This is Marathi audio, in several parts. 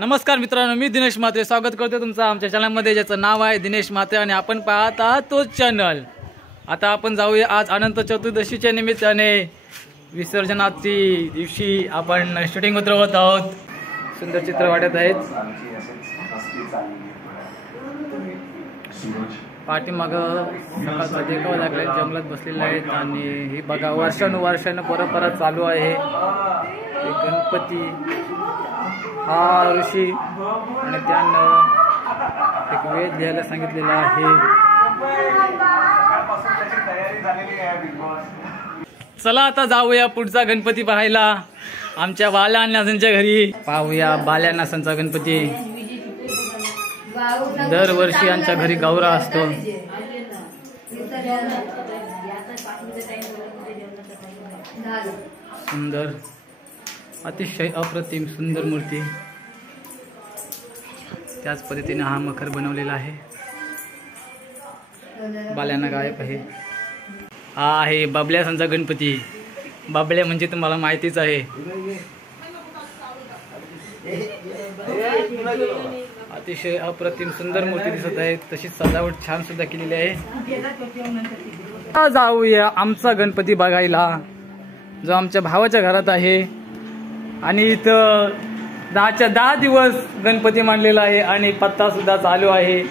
नमस्कार मित्रांनो, मी दिनेश म्हात्रे स्वागत करतो तुमचं आमच्या चॅनलमध्ये, ज्याचं नाव आहे दिनेश म्हात्रे आणि आपण पाहत आहात तोच चॅनल. आता आपण जाऊया आज अनंत चतुर्दशीच्या निमित्ताने विसर्जनाची दिवशी आपण शूटिंग उतरवत आहोत. सुंदर चित्र वाटत आहेत. पाठीमाग सकाळचा देखावा लागलाय, जंगलात बसलेले आहेत आणि ही बघा वर्षानुवर्षानं परंपरा चालू आहे. गणपती हा ऋषी आणि त्यानं एक वेद लिहायला सांगितलेला आहे. चला आता जाऊया पुढचा गणपती पाहायला आमच्या बाल्यानासांच्या घरी. पाहूया बाल्यानासांचा गणपती. दरवर्षी आमच्या घरी गौरा असतो. सुंदर, अतिशय अप्रतिम सुंदर मूर्ती. त्याच पद्धतीने हा मखर बनवलेला आहे. बाल्याना गायक आहे. हा आहे बाबल्यासांचा गणपती. बाबल्या म्हणजे तुम्हाला माहितीच आहे. अतिशय अप्रतिम सुंदर मूर्ती दिसत आहे. तशीच सजावट छान सुद्धा केलेली आहे. जाऊया आमचा गणपती बघायला, जो आमच्या भावाच्या घरात आहे. आणि इथं 10च्या 10 दिवस गणपती मांडलेला आहे आणि पत्ता सुद्धा चालू आहे.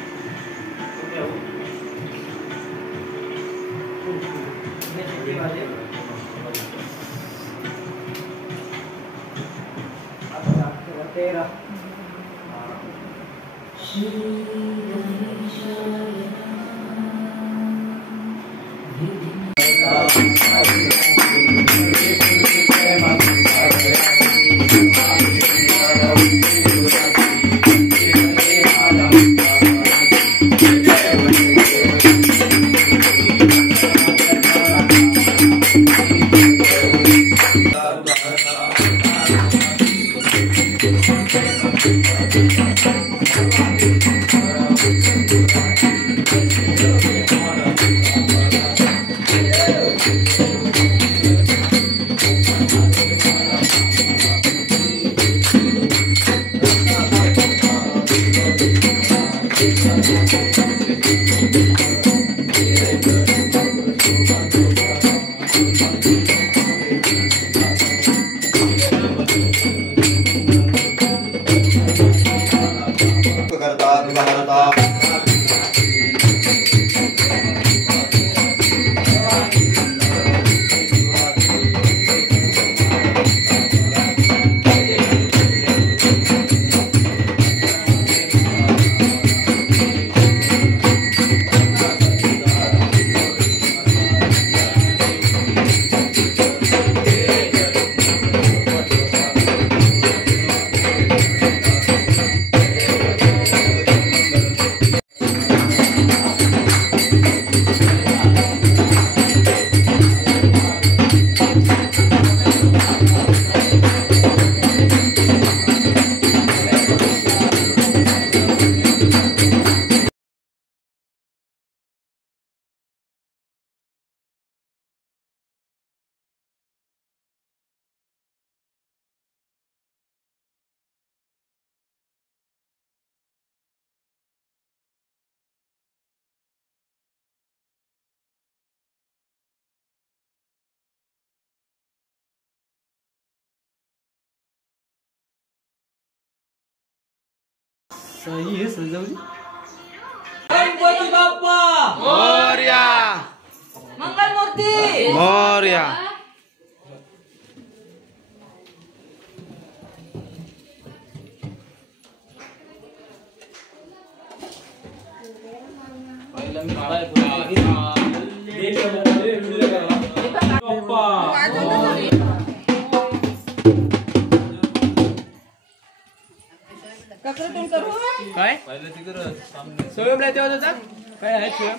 सही है सजवली. गणपती बाप्पा मोरया. मंगल मूर्ती मोरया. पहिला मी काय पहिलं तिकडं सोयबला तेव्हा होता. काय आहे सोय? काय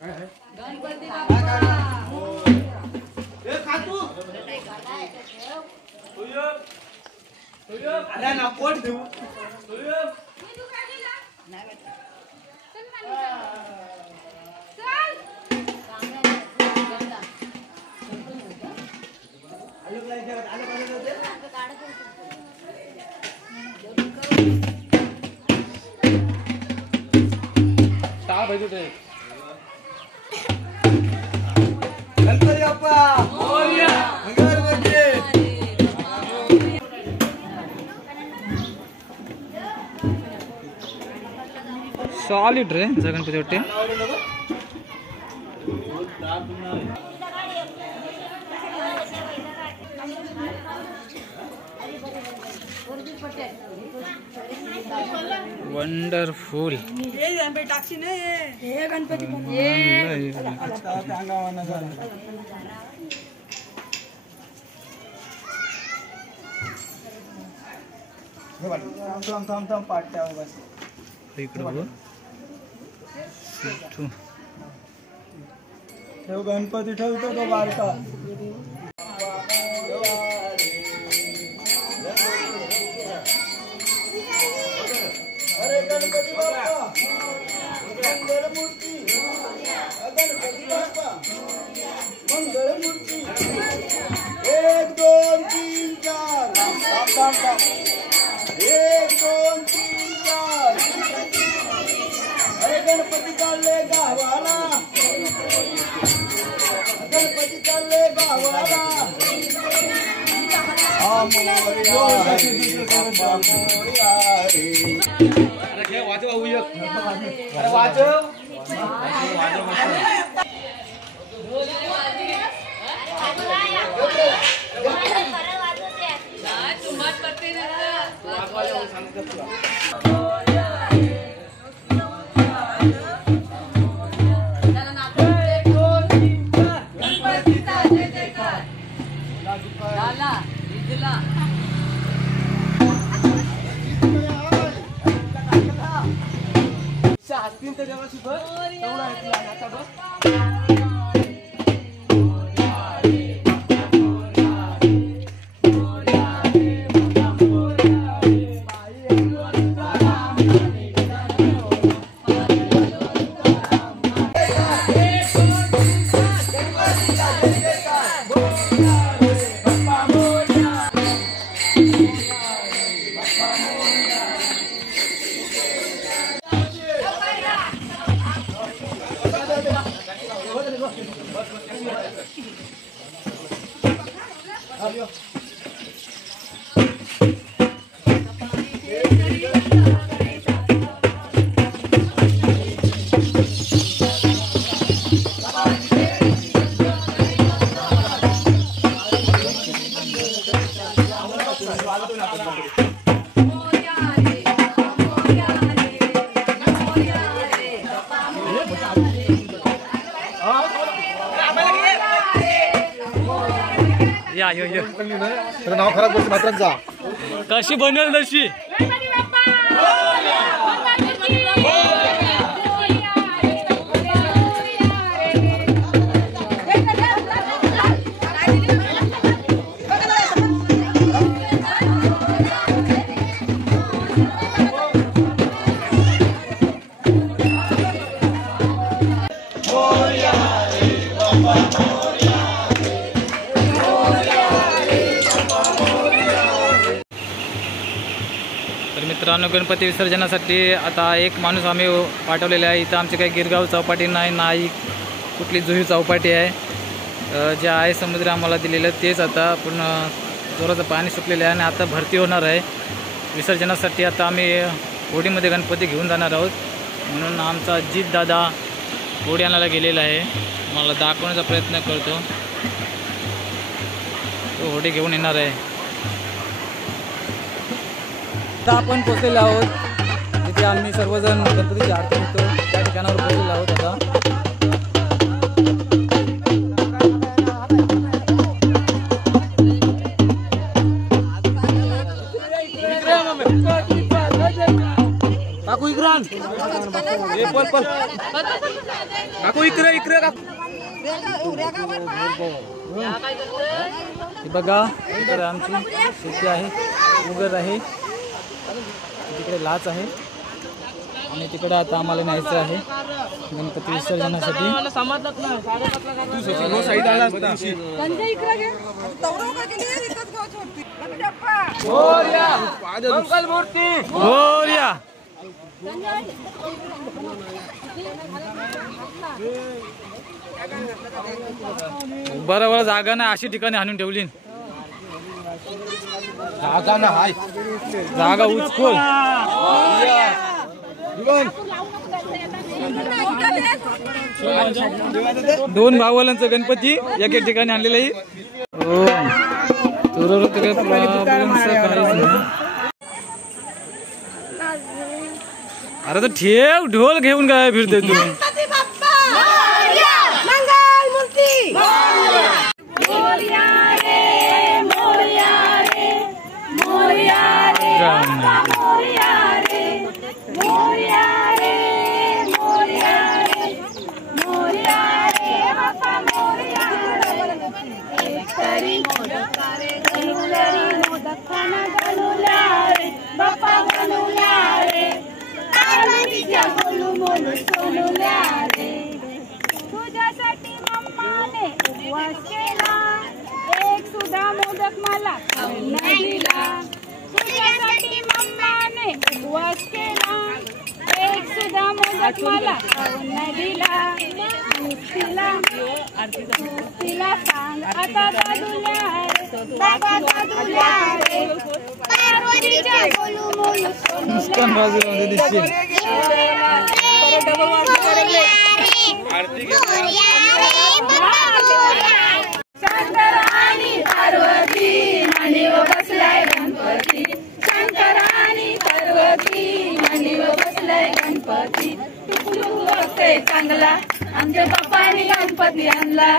आहे? गणपती बाप्पा खा तू. अरे ना कोट देऊ. चल आली ट्रेन गणपती वाटते. वंडरफुल गणपती ठेवतो तो बारका. अरे गणपती बाप्पा मंगळमूर्ती, गणपती बाप्पा मंगळमूर्ती. 1 2 3 4 1 2 3 4. अरे गणपती चालले गावाला, गणपती चालले गावाला. नाव खराब करतो मात्रांचा. कशी बनवेल तशी. मित्रांनो, गणपती विसर्जनासाठी आता एक माणूस आम्ही पाठवलेला आहे. इथं आमचे काही गिरगाव चौपाटी नाही कुठली जुही चौपाटी आहे. जे आहे समुद्र आम्हाला दिलेलं तेच आता पूर्ण जोराचं पाणी सुकलेलं आहे आणि आता भरती होणार आहे विसर्जनासाठी. आता आम्ही होडीमध्ये गणपती घेऊन जाणार आहोत. म्हणून आमचा अजित दादा होडी आणायला गेलेला आहे. मला दाखवण्याचा प्रयत्न करतो. तो होडी घेऊन येणार आहे. आता आपण पोचलेलो आहोत तिथे आम्ही सर्वजण गणपतीची आरती होतो त्या ठिकाणावर पोचलेलो आहोत. काकू इकरान काकू इकडे बघा, इकडे आमची शेती आहे, उगर आहे, तिकडे लाच आहे आणि तिकडे आता आम्हाला न्यायचं आहे गणपती विसर्जनासाठी. बरोबर जागा नाही अशी ठिकाणी आणून ठेवली. जागा ना हाय, जागा उचकूल. दोन भावालांचं गणपती एक एक ठिकाणी आणलेलं आहे. हो तुरं काही प्रॉब्लेमचं काहीच नाही. अरे तर ठेव ढोल घेऊन काय फिरते तू. तुझ्यासाठी मम्माने उपवास केला, एक सुद्धा मोदक मला खाऊन नाही दिला. तुझ्यासाठी मम्माने उपवास केला, एक सुद्धा मोदक मला खाऊन नाही दिला. तिला सांग आता दादूल्या रे, पार्वतीच्या बोलू बोलू शंकरानी पार्वती मांडीव बसलाय गणपती. शंकरानी पार्वती मांडीव बसलाय गणपती. तुकलू बसते चांगला आमच्या बाप्पानी गणपती आणला.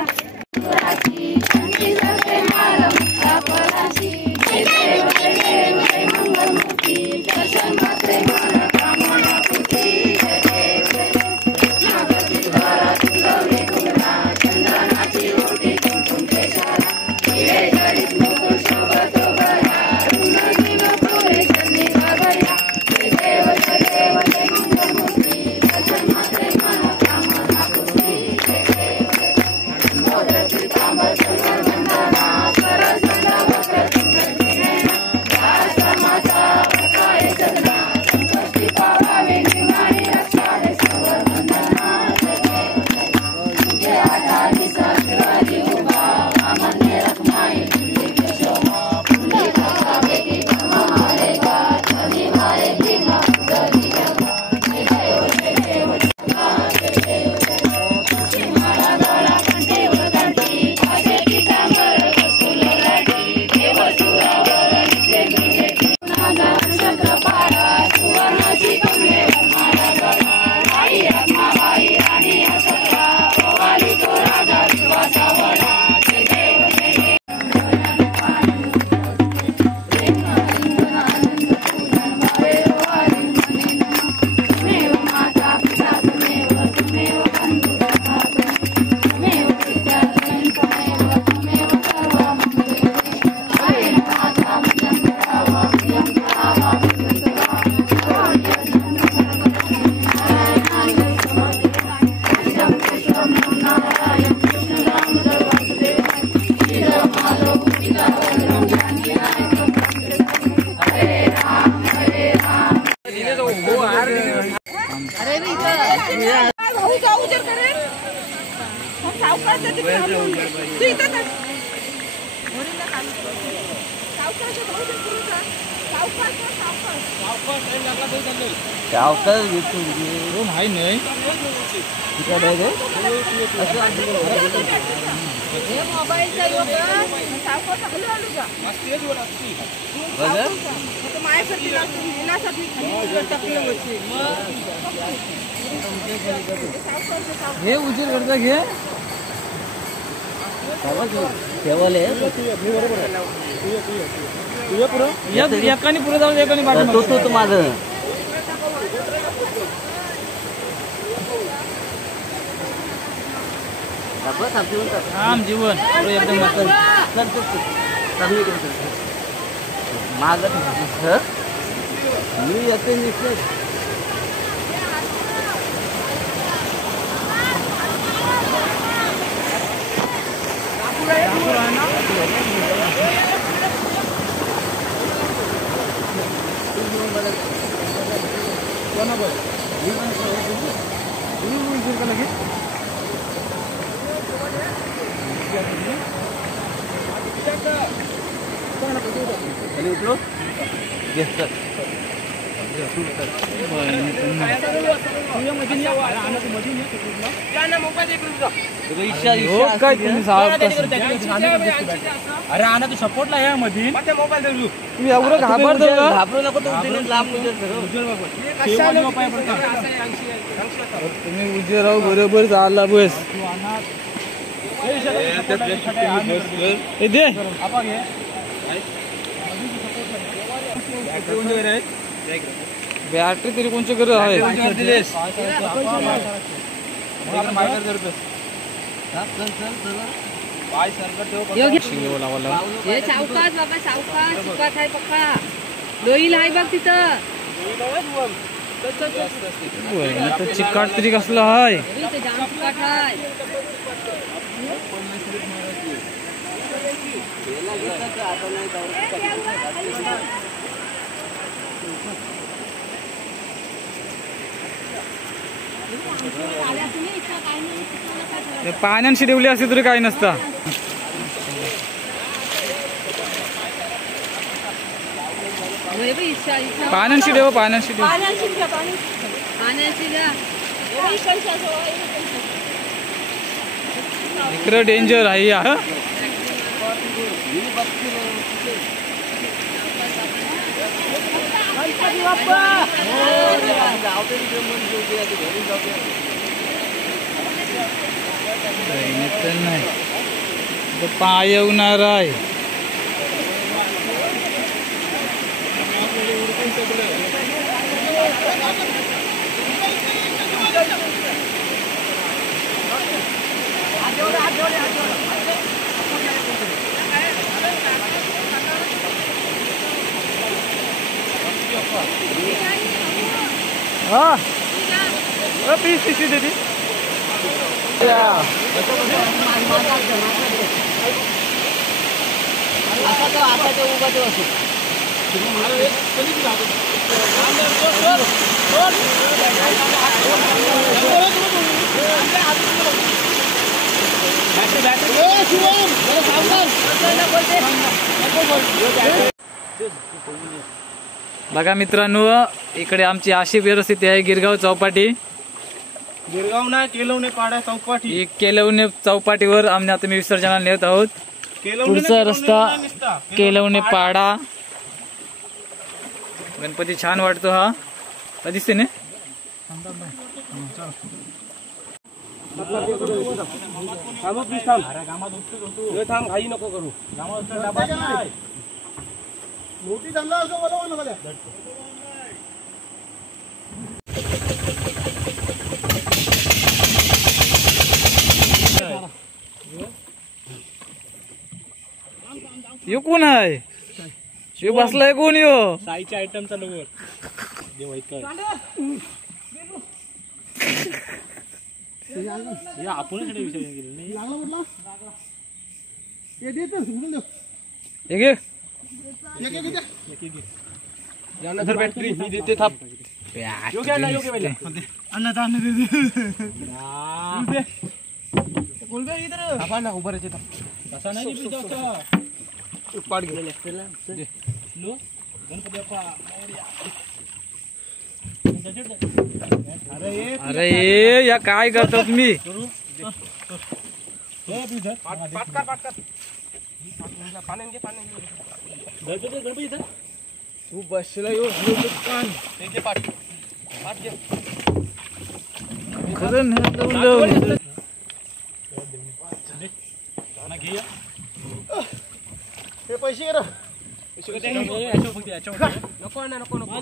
हे उशीर करता घे एकाने पुढे जाऊन एकाने पाठवतो माझं आम जीवन एकदम माझं मी येते निश्चित काय तुम्ही साहेब अरे आणा तू सपोर्टला या मध्ये मोबाईल दे तुम्ही एवढं घाबरतो का? घाबरू नको तुम्ही उजेराव बरोबर झाला बस हे दे बॅटरी तरी कोणच्या घरी आहे सावकाश बाबा सावकाश सुखात आहे पप्पा लोईल आहे बघ तिथं चिकाट तरी कसला आहे जाम सुखात आहे पाण्याशी ठेवली असती तरी काही नसता पाण्याशी ठेव पाण्याशी ठेव इकडं डेंजर आहे या नाही पाय येणार आहे हा पीस पिशवी दे बघा मित्रांनो इकडे आमची अशी परिस्थिती आहे गिरगाव चौपाटी गिरगाव ना केलवणे पाडा चौपाटी केलवणे चौपाटीवर आम्ही आता मी विसर्जनाला नेत आहोत पुढचा रस्ता केलवणे पाडा गणपती छान वाटतो हा दिसते ना थांब घाई नको करू मोठी जमला असं बोलवा ना मला यो कोण आहे शिव बसलाय कोण यो साईच्या आयटम चालू आपणच विचार केले लागला म्हटलं हे दे तर सोडून देऊ एक एक यानंतर बॅटरी मी देते थाप योग्य ना योग्य पहिले अन्न ताण दे बोलगा इधर थापा ना उभा राहायचे थाप तसा नाही रे बिचारा पाड गेले असतील ना लो गणपती बाप्पा अरे ये या काय करतो तुम्ही तू बसला येऊ खरं हे पैसे घे रे नको ना नको नको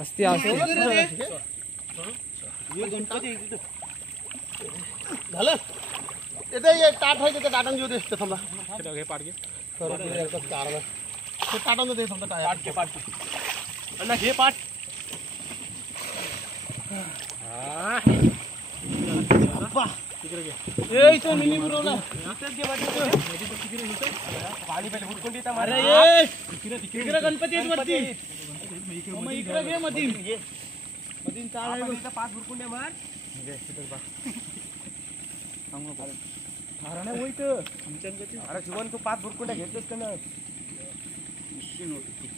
असते असते झालं येते ये टाट आहे ते टाटन घेऊ दे समजा घे पाड घे ते टाटन दे समजा टायर पाट घे पाट अण्णा घे पाट तिकडे घे ए इथं मिनी पुरवला इथेच घे पाणी पहिले हुडकून देता अरे ए तिकडे गणपती वरती इकडे घे मधीन मधीन चाल आहे इथं पाच हुडकून दे मार अरे नाही होईत अरे जीवन तू पाच भुरकुंड्या घेतलेस का ना 500ची नोट होती.